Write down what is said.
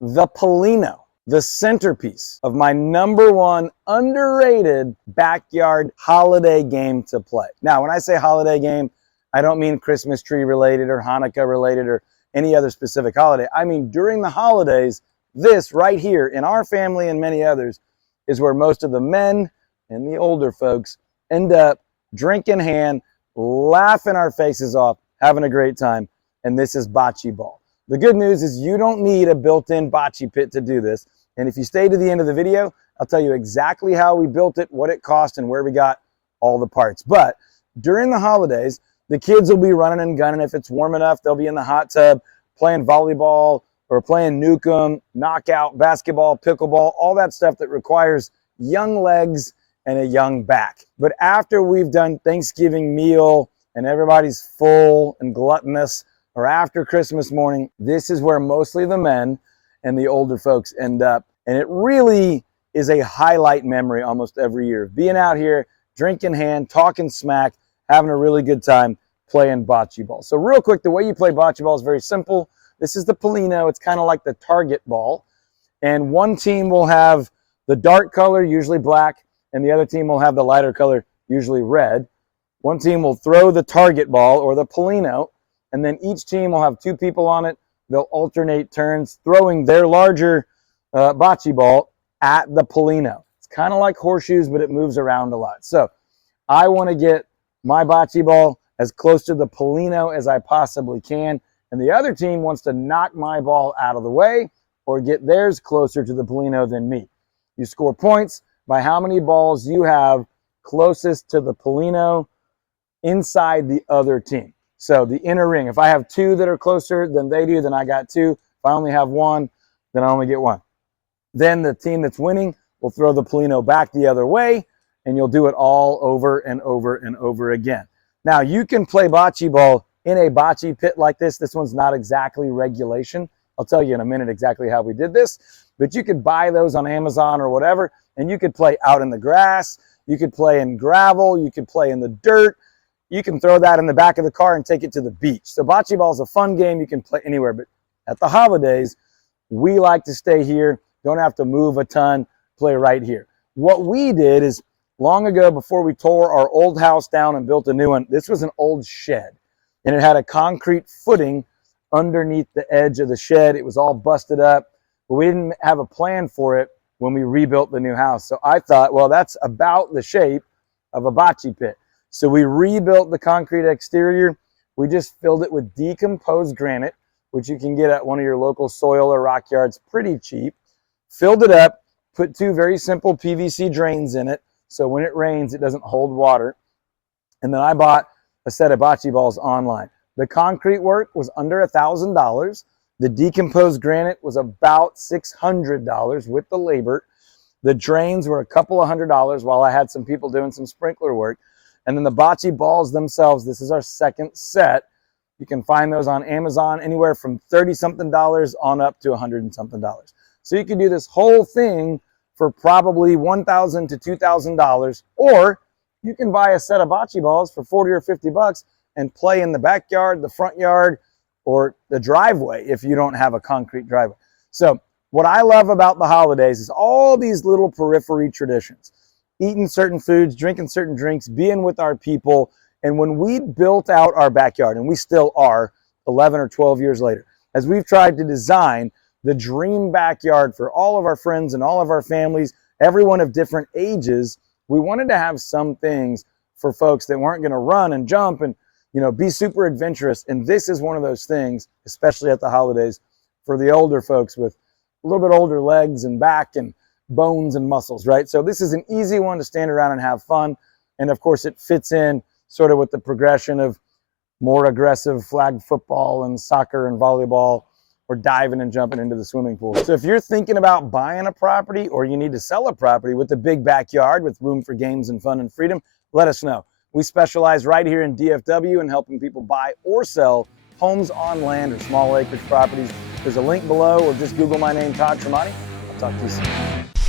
the Polino, the centerpiece of my #1 underrated backyard holiday game to play. Now, when I say holiday game, I don't mean Christmas tree related or Hanukkah related or any other specific holiday. I mean, during the holidays, this right here in our family and many others is where most of the men and the older folks end up drink in hand, laughing our faces off, having a great time. And this is bocce ball. The good news is you don't need a built-in bocce pit to do this. And if you stay to the end of the video, I'll tell you exactly how we built it, what it cost, and where we got all the parts. But during the holidays, the kids will be running and gunning. If it's warm enough, they'll be in the hot tub playing volleyball or playing nukem, knockout, basketball, pickleball, all that stuff that requires young legs and a young back. But after we've done Thanksgiving meal and everybody's full and gluttonous, or after Christmas morning, this is where mostly the men and the older folks end up. And it really is a highlight memory almost every year. Being out here, drink in hand, talking smack, having a really good time playing bocce ball. So real quick, the way you play bocce ball is very simple. This is the Polino. It's kind of like the target ball. And one team will have the dark color, usually black, and the other team will have the lighter color, usually red. One team will throw the target ball or the Polino, and then each team will have 2 people on it. They'll alternate turns throwing their larger bocce ball at the Polino. It's kind of like horseshoes, but it moves around a lot. So I want to get my bocce ball as close to the Polino as I possibly can, and the other team wants to knock my ball out of the way or get theirs closer to the Polino than me. You score points by how many balls you have closest to the Polino inside the other team. So the inner ring, if I have 2 that are closer than they do, then I got 2. If I only have 1, then I only get 1. Then the team that's winning will throw the Polino back the other way, and you'll do it all over and over and over again. Now, you can play bocce ball in a bocce pit like this. This one's not exactly regulation. I'll tell you in a minute exactly how we did this. But you could buy those on Amazon or whatever, and you could play out in the grass. You could play in gravel. You could play in the dirt. You can throw that in the back of the car and take it to the beach. So bocce ball is a fun game. You can play anywhere. But at the holidays, we like to stay here. Don't have to move a ton. Play right here. What we did is long ago, before we tore our old house down and built a new one, this was an old shed. And it had a concrete footing underneath the edge of the shed. It was all busted up. But we didn't have a plan for it when we rebuilt the new house. So I thought, well, that's about the shape of a bocce pit. So we rebuilt the concrete exterior. We just filled it with decomposed granite, which you can get at one of your local soil or rock yards pretty cheap. Filled it up, put 2 very simple PVC drains in it, so when it rains, it doesn't hold water. And then I bought a set of bocce balls online. The concrete work was under $1,000. The decomposed granite was about $600 with the labor. The drains were a couple of $100 while I had some people doing some sprinkler work. And then the bocce balls themselves, this is our second set. You can find those on Amazon anywhere from $30-something on up to $100-something. So you can do this whole thing for probably $1,000 to $2,000, or you can buy a set of bocce balls for 40 or 50 bucks and play in the backyard, the front yard, or the driveway if you don't have a concrete driveway. So what I love about the holidays is all these little periphery traditions. Eating certain foods, drinking certain drinks, being with our people. And when we built out our backyard, and we still are 11 or 12 years later, as we've tried to design the dream backyard for all of our friends and all of our families, everyone of different ages, we wanted to have some things for folks that weren't going to run and jump and, you know, be super adventurous. And this is one of those things, especially at the holidays, for the older folks with a little bit older legs and back and bones and muscles, right? So this is an easy one to stand around and have fun. And of course, it fits in sort of with the progression of more aggressive flag football and soccer and volleyball, or diving and jumping into the swimming pool. So if you're thinking about buying a property, or you need to sell a property with a big backyard with room for games and fun and freedom, let us know. We specialize right here in DFW in helping people buy or sell homes on land or small acreage properties. There's a link below, or just Google my name, Todd Tremonti. I'll talk to you soon.